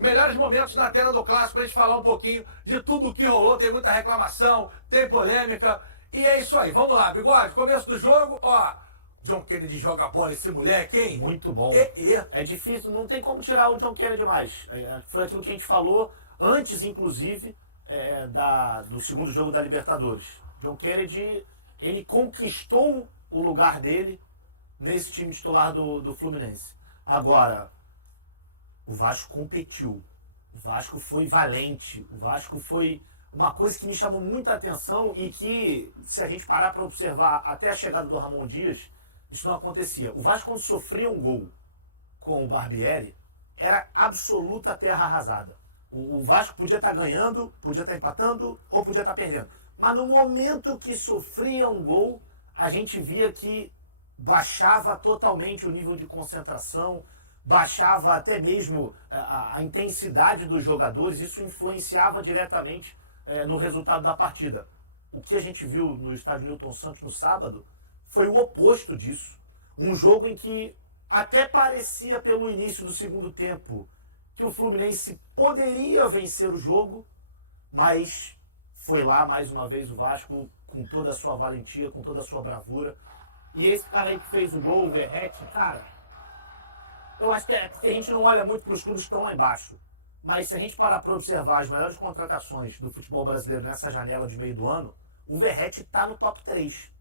melhores momentos na tela do Clássico pra gente falar um pouquinho de tudo o que rolou. Tem muita reclamação, tem polêmica. E é isso aí. Vamos lá, Bigode. Começo do jogo, ó. John Kennedy joga bola, esse moleque, hein? Muito bom. É difícil, não tem como tirar o John Kennedy mais. Foi aquilo que a gente falou antes, inclusive, do segundo jogo da Libertadores. John Kennedy, ele conquistou o lugar dele nesse time titular do Fluminense. Agora, o Vasco competiu. O Vasco foi valente. O Vasco foi uma coisa que me chamou muita atenção e que, se a gente parar para observar até a chegada do Ramon Dias, isso não acontecia. O Vasco, quando sofria um gol com o Barbieri, era absoluta terra arrasada. O Vasco podia estar ganhando, podia estar empatando ou podia estar perdendo. Mas no momento que sofria um gol, a gente via que baixava totalmente o nível de concentração, baixava até mesmo a intensidade dos jogadores, isso influenciava diretamente no resultado da partida. O que a gente viu no estádio Newton Santos no sábado foi o oposto disso. Um jogo em que até parecia, pelo início do segundo tempo, que o Fluminense poderia vencer o jogo, mas foi lá mais uma vez o Vasco com toda a sua valentia, com toda a sua bravura. E esse cara aí que fez o gol, o Verratti, cara, eu acho que é porque a gente não olha muito para os clubes que estão lá embaixo. Mas se a gente parar para observar as melhores contratações do futebol brasileiro nessa janela de meio do ano, o Verratti está no top 3.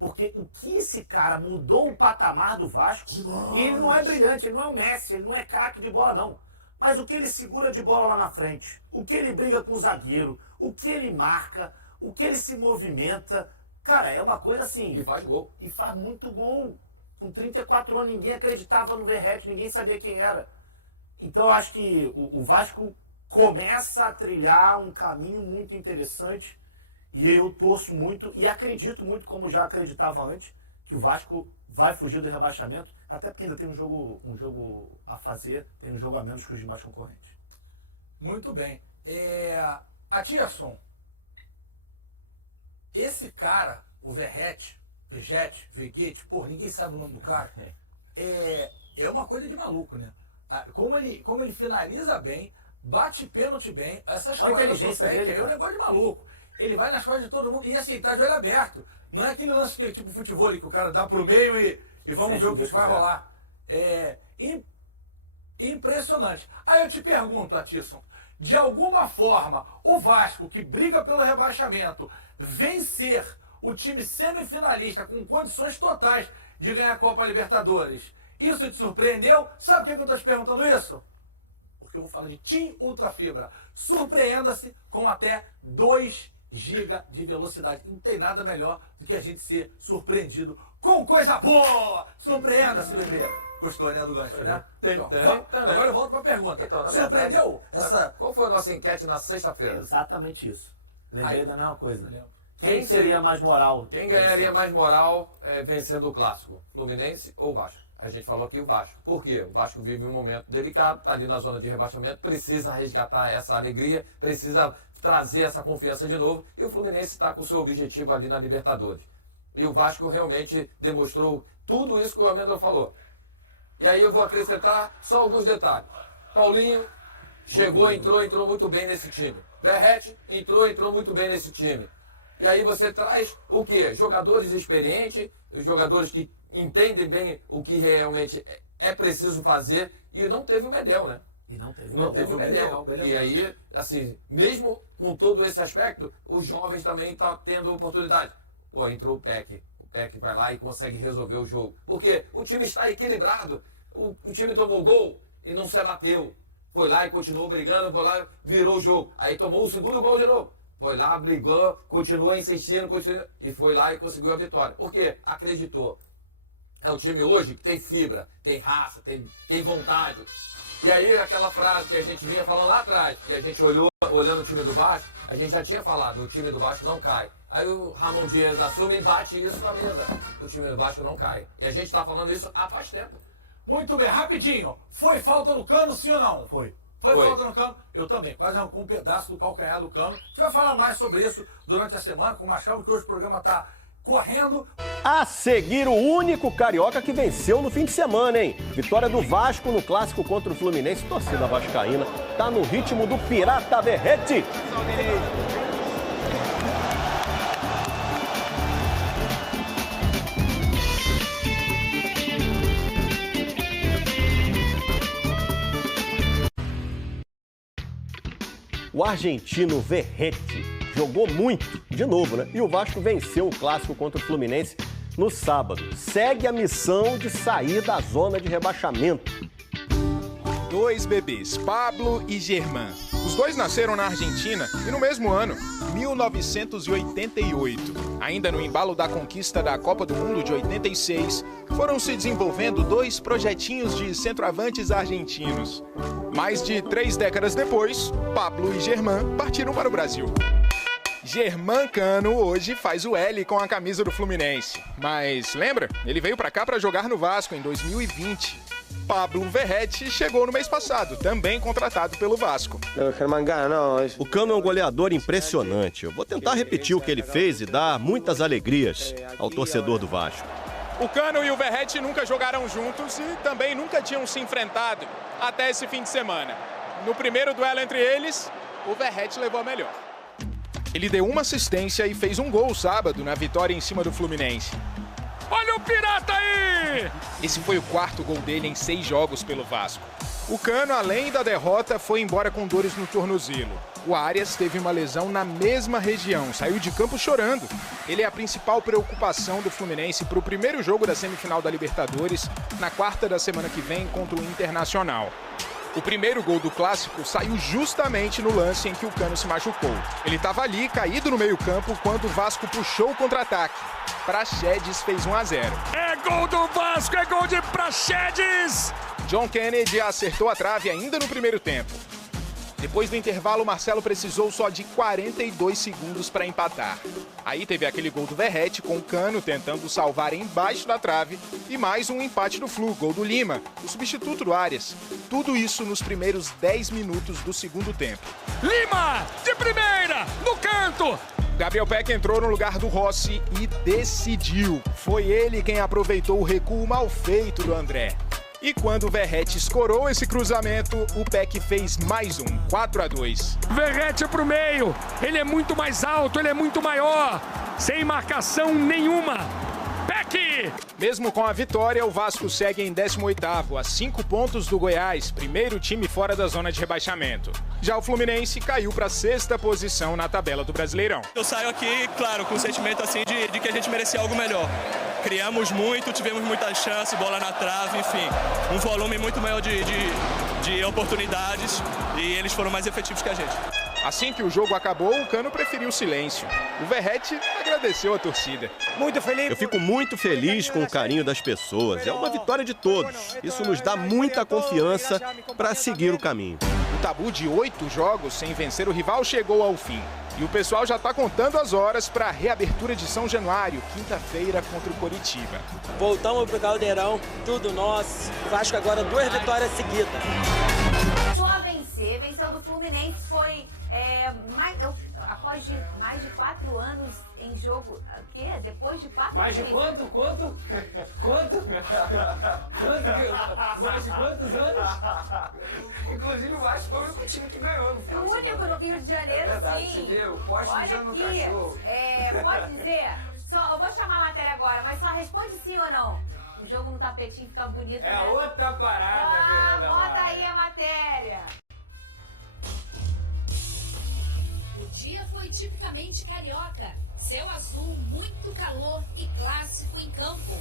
Porque o que esse cara mudou o patamar do Vasco, ele não é brilhante, ele não é o Messi, ele não é craque de bola não. Mas o que ele segura de bola lá na frente, o que ele briga com o zagueiro, o que ele marca, o que ele se movimenta, cara, é uma coisa assim... E faz gol. E faz muito gol. Com 34 anos, ninguém acreditava no Verratti, ninguém sabia quem era. Então eu acho que o Vasco começa a trilhar um caminho muito interessante e eu torço muito e acredito muito, como já acreditava antes, que o Vasco vai fugir do rebaixamento, até porque ainda tem um jogo a fazer, tem um jogo a menos que os demais concorrentes. Muito bem. Atirson, esse cara, o Verratti, Veguete, porra, ninguém sabe o nome do cara, é uma coisa de maluco, né? Como ele finaliza bem, bate pênalti bem, essas coisas inteligência dele, é um negócio de maluco. Ele vai nas costas de todo mundo e assim, tá de olho aberto. Não é aquele lance que tipo futebol que o cara dá pro meio e vamos ver o que vai rolar. É impressionante. Aí eu te pergunto, Atisson, de alguma forma o Vasco, que briga pelo rebaixamento, vencer o time semifinalista com condições totais de ganhar a Copa Libertadores, isso te surpreendeu? Sabe por que eu estou te perguntando isso? Porque eu vou falar de Tim Ultra Fibra. Surpreenda-se com até 2 GB de velocidade. Não tem nada melhor do que a gente ser surpreendido com coisa boa. Surpreenda-se, bebê. Gostou, né, do gancho, né? Agora eu volto para a pergunta. Então, surpreendeu? Qual foi a nossa enquete na sexta-feira? Exatamente isso. Lembrei da mesma coisa. Quem seria mais moral? Quem ganharia mais moral vencendo o Clássico? Fluminense ou Vasco? A gente falou aqui o Vasco. Por quê? O Vasco vive um momento delicado, está ali na zona de rebaixamento, precisa resgatar essa alegria, precisa trazer essa confiança de novo. E o Fluminense está com o seu objetivo ali na Libertadores. E o Vasco realmente demonstrou tudo isso que o Amêndola falou. E aí eu vou acrescentar só alguns detalhes. Paulinho chegou, entrou muito bem nesse time. Verratti entrou muito bem nesse time. E aí você traz o quê? Jogadores experientes, jogadores que entendem bem o que realmente é preciso fazer, e não teve o Medel, né? E não teve o Medel. E aí, assim, mesmo com todo esse aspecto, os jovens também estão tendo oportunidade. Pô, entrou o Peck. O Peck vai lá e consegue resolver o jogo. Porque o time está equilibrado. O time tomou gol e não se abateu. Foi lá e continuou brigando, foi lá, virou o jogo. Aí tomou o segundo gol de novo. Foi lá, brigou, continuou insistindo, e foi lá e conseguiu a vitória. Por quê? Acreditou. É um time hoje que tem fibra, tem raça, tem vontade. E aí aquela frase que a gente vinha falando lá atrás, que a gente olhando o time do Vasco, a gente já tinha falado, o time do Vasco não cai. Aí o Ramon Dias assume e bate isso na mesa. O time do Vasco não cai. E a gente está falando isso há faz tempo. Muito bem, rapidinho. Foi falta no Cano, sim ou não? Foi. Foi falta no Cano? Eu também, quase arrancou um pedaço do calcanhar do Cano. A gente vai falar mais sobre isso durante a semana com o Machado, que hoje o programa está correndo. A seguir, o único carioca que venceu no fim de semana, hein? Vitória do Vasco no clássico contra o Fluminense. Torcida vascaína tá no ritmo do Pirata Verrete. O argentino Verrete jogou muito, de novo, né? E o Vasco venceu o clássico contra o Fluminense no sábado. Segue a missão de sair da zona de rebaixamento. 2 bebês, Pablo e Germán. Os dois nasceram na Argentina e no mesmo ano, 1988. Ainda no embalo da conquista da Copa do Mundo de 86, foram se desenvolvendo 2 projetinhos de centroavantes argentinos. Mais de 3 décadas depois, Pablo e Germán partiram para o Brasil. Germán Cano hoje faz o L com a camisa do Fluminense. Mas lembra? Ele veio para cá para jogar no Vasco em 2020. Pablo Verrete chegou no mês passado, também contratado pelo Vasco. O Cano é um goleador impressionante. Eu vou tentar repetir o que ele fez e dar muitas alegrias ao torcedor do Vasco. O Cano e o Verrete nunca jogaram juntos e também nunca tinham se enfrentado até esse fim de semana. No primeiro duelo entre eles, o Verrete levou a melhor. Ele deu uma assistência e fez um gol sábado na vitória em cima do Fluminense. Olha o Pirata aí! Esse foi o 4º gol dele em 6 jogos pelo Vasco. O Cano, além da derrota, foi embora com dores no tornozelo. O Arias teve uma lesão na mesma região, saiu de campo chorando. Ele é a principal preocupação do Fluminense para o primeiro jogo da semifinal da Libertadores, na quarta da semana que vem contra o Internacional. O primeiro gol do clássico saiu justamente no lance em que o Cano se machucou. Ele estava ali, caído no meio-campo, quando o Vasco puxou o contra-ataque. Praxedes fez 1-0. É gol do Vasco, é gol de Praxedes! John Kennedy acertou a trave ainda no primeiro tempo. Depois do intervalo, Marcelo precisou só de 42 segundos para empatar. Aí teve aquele gol do Verrete, com o Cano tentando salvar embaixo da trave, e mais um empate do Flu, gol do Lima, o substituto do Arias. Tudo isso nos primeiros 10 minutos do segundo tempo. Lima, de primeira, no canto! Gabriel Peck entrou no lugar do Rossi e decidiu. Foi ele quem aproveitou o recuo mal feito do André. E quando o Verrete escorou esse cruzamento, o Peck fez mais um, 4-2. Verrete pro meio, ele é muito mais alto, ele é muito maior, sem marcação nenhuma. Peck! Mesmo com a vitória, o Vasco segue em 18º, a 5 pontos do Goiás, primeiro time fora da zona de rebaixamento. Já o Fluminense caiu para a 6ª posição na tabela do Brasileirão. Eu saio aqui, claro, com o sentimento assim de que a gente merecia algo melhor. Criamos muito, tivemos muita chance, bola na trave, enfim, um volume muito maior de oportunidades e eles foram mais efetivos que a gente. Assim que o jogo acabou, o Cano preferiu o silêncio. O Verrete agradeceu a torcida. Muito feliz. Eu fico muito feliz com o carinho das pessoas. É uma vitória de todos. Isso nos dá muita confiança para seguir o caminho. O tabu de 8 jogos sem vencer o rival chegou ao fim. E o pessoal já está contando as horas para a reabertura de São Januário, quinta-feira contra o Coritiba. Voltamos pro Caldeirão, tudo nosso. O Vasco agora 2 vitórias seguidas. Só a vencer, venceu do Fluminense, foi após mais de 4 anos em jogo. O quê? Depois de 4 Mais de quanto? Quanto? Mais de quantos anos? Inclusive o Vasco foi o único time que ganhou no final. O único no Rio de Janeiro, sim. Você viu? Poste Olha no aqui, cachorro. pode dizer? Eu vou chamar a matéria agora, mas só responde sim ou não. O jogo no tapetinho fica bonito, né? Outra parada, Fernanda. Bota aí a matéria. O dia foi tipicamente carioca. Céu azul, muito calor e clássico em campo.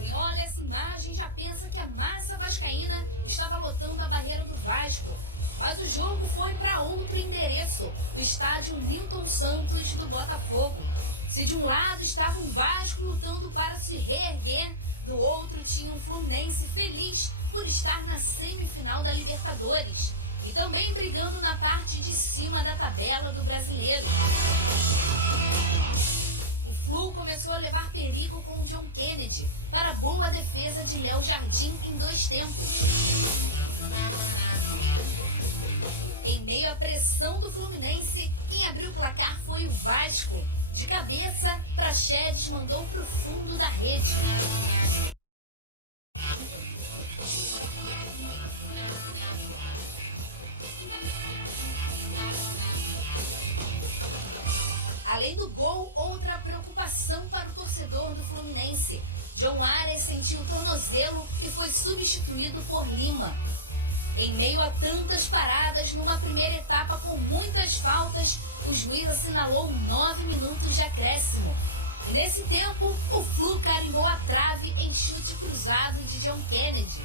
Quem olha essa imagem já pensa que a massa vascaína estava lotando a barreira do Vasco. Mas o jogo foi para outro endereço, o estádio Nilton Santos do Botafogo. Se de um lado estava o Vasco lutando para se reerguer, do outro tinha um Fluminense feliz por estar na semifinal da Libertadores e também brigando na parte de cima da tabela do Brasileiro. O Flu começou a levar perigo com o John Kennedy para a boa defesa de Léo Jardim em 2 tempos. Em meio à pressão do Fluminense, Quem abriu o placar foi o Vasco. De cabeça, Praxedes mandou pro fundo da rede. Além do gol, outra preocupação para o torcedor do Fluminense. John Ares sentiu o tornozelo e foi substituído por Lima. Em meio a tantas paradas, numa primeira etapa com muitas faltas, o juiz assinalou 9 minutos de acréscimo. E nesse tempo, o Flu carimbou a trave em chute cruzado de John Kennedy.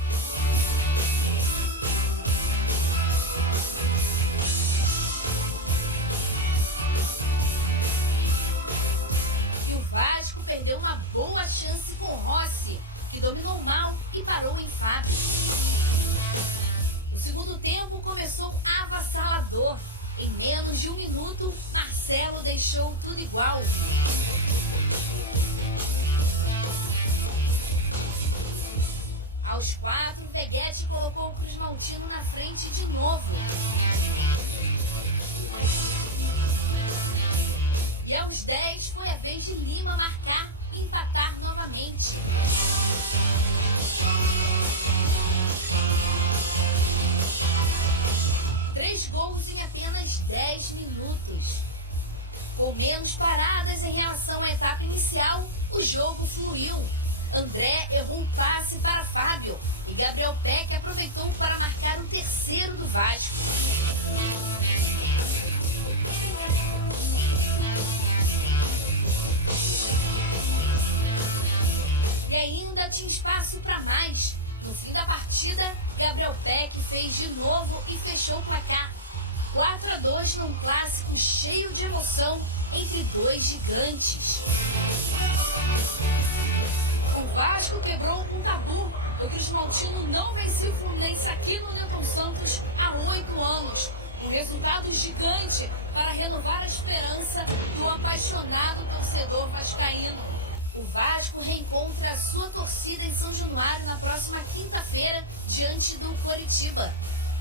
E o Vasco perdeu uma boa chance com Rossi, que dominou mal e parou em Fábio. O segundo tempo começou avassalador. Em menos de 1 minuto, Marcelo deixou tudo igual. Aos 4, Veguete colocou o Cruz Maltino na frente de novo. E aos 10 foi a vez de Lima marcar e empatar novamente. Três gols em apenas 10 minutos. Com menos paradas em relação à etapa inicial, o jogo fluiu. André errou o passe para Fábio e Gabriel Peck aproveitou para marcar o terceiro do Vasco. E ainda tinha espaço para mais. No fim da partida, Gabriel Peck fez de novo e fechou o placar. 4-2 num clássico cheio de emoção entre dois gigantes. O Vasco quebrou um tabu. O Cruz Maltino não vencia o Fluminense aqui no Newton Santos há 8 anos. Um resultado gigante para renovar a esperança do apaixonado torcedor vascaíno. O Vasco reencontra a sua torcida em São Januário na próxima quinta-feira, diante do Coritiba.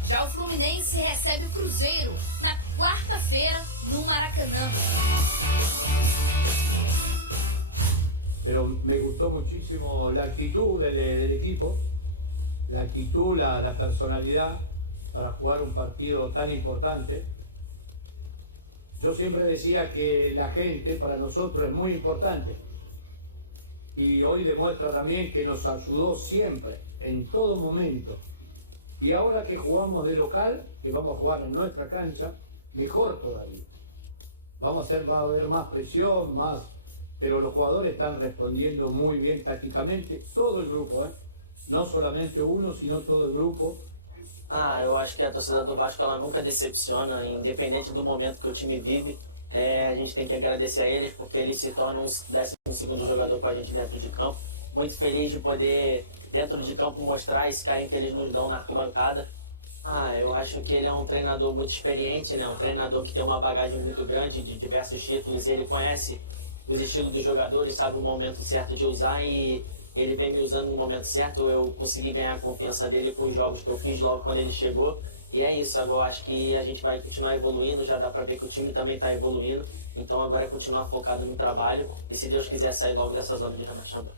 Já o Fluminense recebe o Cruzeiro na quarta-feira, no Maracanã. Pero me gustó muchísimo la actitud del equipo, la actitud, la personalidad para jugar un partido tan importante. Yo siempre decía que la gente para nosotros es muy importante. Y hoy demuestra también que nos ayudó siempre, en todo momento. Y ahora que jugamos de local, que vamos a jugar en nuestra cancha, mejor todavía. Va a haber más presión, más, pero los jugadores están respondiendo muy bien tácticamente, todo el grupo, no solamente uno, sino todo el grupo. Eu acho que a torcida do Vasco ela nunca decepciona, independente do momento que o time vive. A gente tem que agradecer a eles porque eles se tornam um 12º jogador com a gente dentro de campo. Muito feliz de poder, dentro de campo, mostrar esse carinho que eles nos dão na arquibancada. Eu acho que ele é um treinador muito experiente, né? Um treinador que tem uma bagagem muito grande de diversos títulos. Ele conhece os estilos dos jogadores, sabe o momento certo de usar e ele vem me usando no momento certo. Eu consegui ganhar a confiança dele com os jogos que eu fiz logo quando ele chegou. E é isso, agora eu acho que a gente vai continuar evoluindo, já dá pra ver que o time também tá evoluindo. Então agora é continuar focado no trabalho e se Deus quiser sair logo dessa zona de rebaixamento.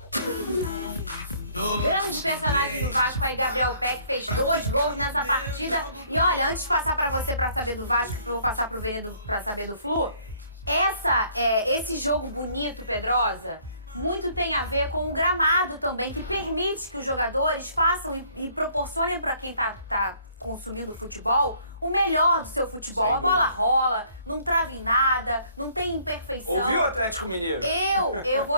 O grande personagem do Vasco aí, Gabriel Peck, fez 2 gols nessa partida. E olha, antes de passar pra você pra saber do Vasco, que eu vou passar pro Vene pra saber do Flu, esse jogo bonito, Pedrosa, muito tem a ver com o gramado também, que permite que os jogadores façam e proporcionem pra quem tá consumindo futebol o melhor do seu futebol. A bola rola, não trava em nada, não tem imperfeição. Ouviu o Atlético Mineiro?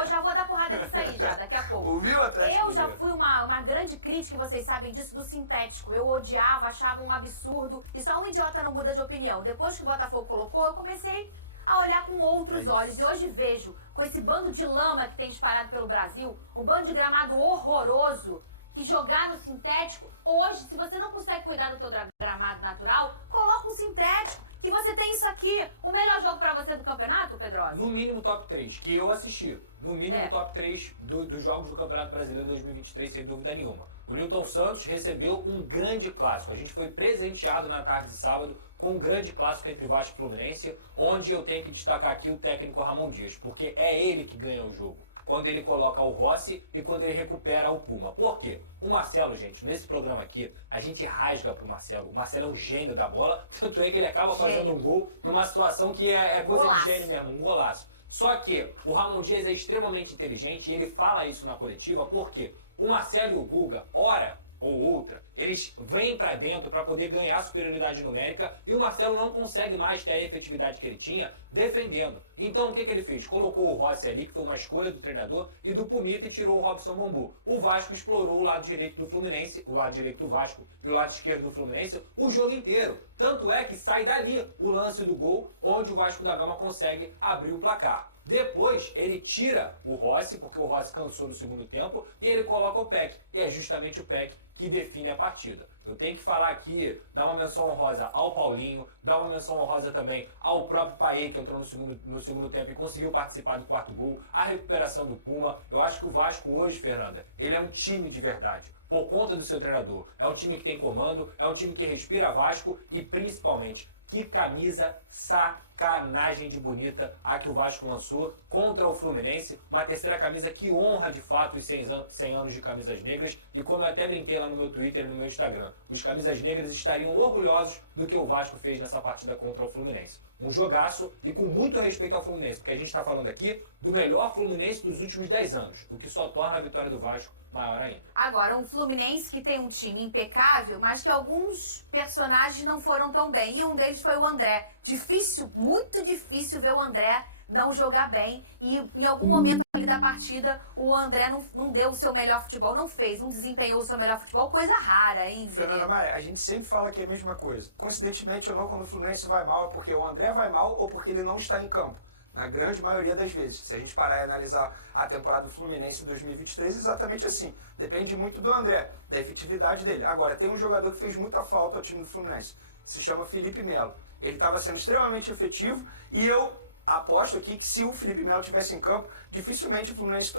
Já vou dar porrada nisso aí já, daqui a pouco. Ouviu o Atlético Mineiro? Eu já fui uma grande crítica, e vocês sabem disso, do sintético. Eu odiava, achava um absurdo. E só um idiota não muda de opinião. Depois que o Botafogo colocou, eu comecei a olhar com outros olhos. E hoje vejo, com esse bando de lama que tem espalhado pelo Brasil, um bando de gramado horroroso, que jogar no sintético, hoje, se você não consegue cuidar do teu gramado natural, coloca um sintético, que você tem isso aqui. O melhor jogo pra você do campeonato, Pedrosa? No mínimo top 3, que eu assisti. No mínimo top 3 dos jogos do Campeonato Brasileiro 2023, sem dúvida nenhuma. O Nilton Santos recebeu um grande clássico. A gente foi presenteado na tarde de sábado com um grande clássico entre Vasco e Fluminense, onde eu tenho que destacar aqui o técnico Ramon Dias, porque é ele que ganha o jogo. Quando ele coloca o Rossi e quando ele recupera o Puma. Por quê? O Marcelo, gente, nesse programa aqui, a gente rasga pro Marcelo. O Marcelo é um gênio da bola, tanto é que ele acaba fazendo um gol numa situação que é coisa de gênio mesmo, um golaço. Só que o Ramon Dias é extremamente inteligente e ele fala isso na coletiva porque o Marcelo e o Guga, ora ou outra, eles vêm pra dentro para poder ganhar superioridade numérica e o Marcelo não consegue mais ter a efetividade que ele tinha defendendo. Então o que ele fez? Colocou o Rossi ali, que foi uma escolha do treinador, e do Pumita e tirou o Robson Bambu. O Vasco explorou o lado direito do Fluminense, o lado direito do Vasco e o lado esquerdo do Fluminense o jogo inteiro. Tanto é que sai dali o lance do gol, onde o Vasco da Gama consegue abrir o placar. Depois ele tira o Rossi, porque o Rossi cansou no segundo tempo, e ele coloca o Peck. E é justamente o Peck que define a partida. Eu tenho que falar aqui, dar uma menção honrosa ao Paulinho, dar uma menção honrosa também ao próprio Paê, que entrou no segundo tempo e conseguiu participar do quarto gol, a recuperação do Puma. Eu acho que o Vasco hoje, Fernanda, ele é um time de verdade, por conta do seu treinador. É um time que tem comando, é um time que respira Vasco e principalmente, que camisa sacanagem de bonita a que o Vasco lançou contra o Fluminense. Uma terceira camisa que honra de fato os 100 anos de camisas negras. E como eu até brinquei lá no meu Twitter e no meu Instagram, os camisas negras estariam orgulhosos do que o Vasco fez nessa partida contra o Fluminense. Um jogaço e com muito respeito ao Fluminense, porque a gente está falando aqui do melhor Fluminense dos últimos 10 anos, o que só torna a vitória do Vasco maior ainda. Agora, um Fluminense que tem um time impecável, mas que alguns personagens não foram tão bem. E um deles foi o André. Difícil, muito difícil ver o André não jogar bem. E em algum momento ali da partida, o André não deu o seu melhor futebol, não desempenhou o seu melhor futebol. Coisa rara, hein, Fernanda Maia, a gente sempre fala que é a mesma coisa. Coincidentemente ou não, quando o Fluminense vai mal, é porque o André vai mal ou porque ele não está em campo. Na grande maioria das vezes. Se a gente parar e analisar a temporada do Fluminense em 2023, exatamente assim. Depende muito do André, da efetividade dele. Agora, tem um jogador que fez muita falta ao time do Fluminense. Se chama Felipe Melo. Ele estava sendo extremamente efetivo e eu aposto aqui que se o Felipe Melo tivesse em campo, dificilmente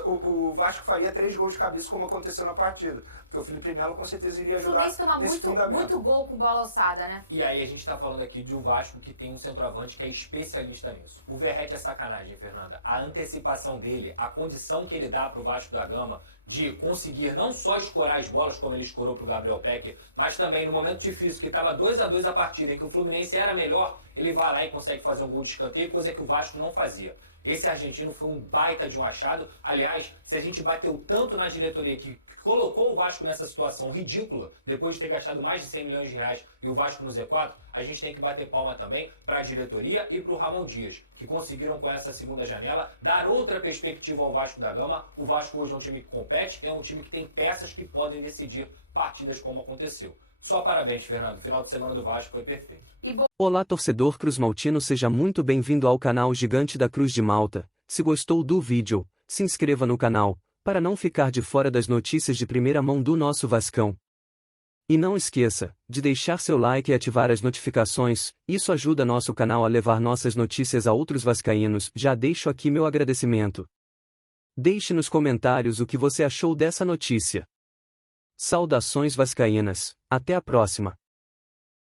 o Vasco faria 3 gols de cabeça como aconteceu na partida. Porque o Felipe Melo com certeza iria ajudar nesse fundamento. O Fluminense toma muito gol com bola alçada, né? E aí a gente tá falando aqui de um Vasco que tem um centroavante que é especialista nisso. O Verratti é sacanagem, Fernanda. A antecipação dele, a condição que ele dá pro Vasco da Gama de conseguir não só escorar as bolas como ele escorou pro Gabriel Peck, mas também no momento difícil que tava 2-2 a partida, em que o Fluminense era melhor, ele vai lá e consegue fazer um gol de escanteio, coisa que o Vasco não fazia. Esse argentino foi um baita de um achado. Aliás, se a gente bateu tanto na diretoria que colocou o Vasco nessa situação ridícula, depois de ter gastado mais de 100 milhões de reais e o Vasco no Z4, a gente tem que bater palma também para a diretoria e para o Ramon Dias, que conseguiram com essa segunda janela dar outra perspectiva ao Vasco da Gama. O Vasco hoje é um time que compete, é um time que tem peças que podem decidir partidas como aconteceu. Só parabéns, Fernando. O final de semana do Vasco foi perfeito. Olá, torcedor cruzmaltino, seja muito bem-vindo ao canal Gigante da Cruz de Malta. Se gostou do vídeo, se inscreva no canal, para não ficar de fora das notícias de primeira mão do nosso Vascão. E não esqueça de deixar seu like e ativar as notificações, isso ajuda nosso canal a levar nossas notícias a outros vascaínos. Já deixo aqui meu agradecimento. Deixe nos comentários o que você achou dessa notícia. Saudações vascaínas, até a próxima.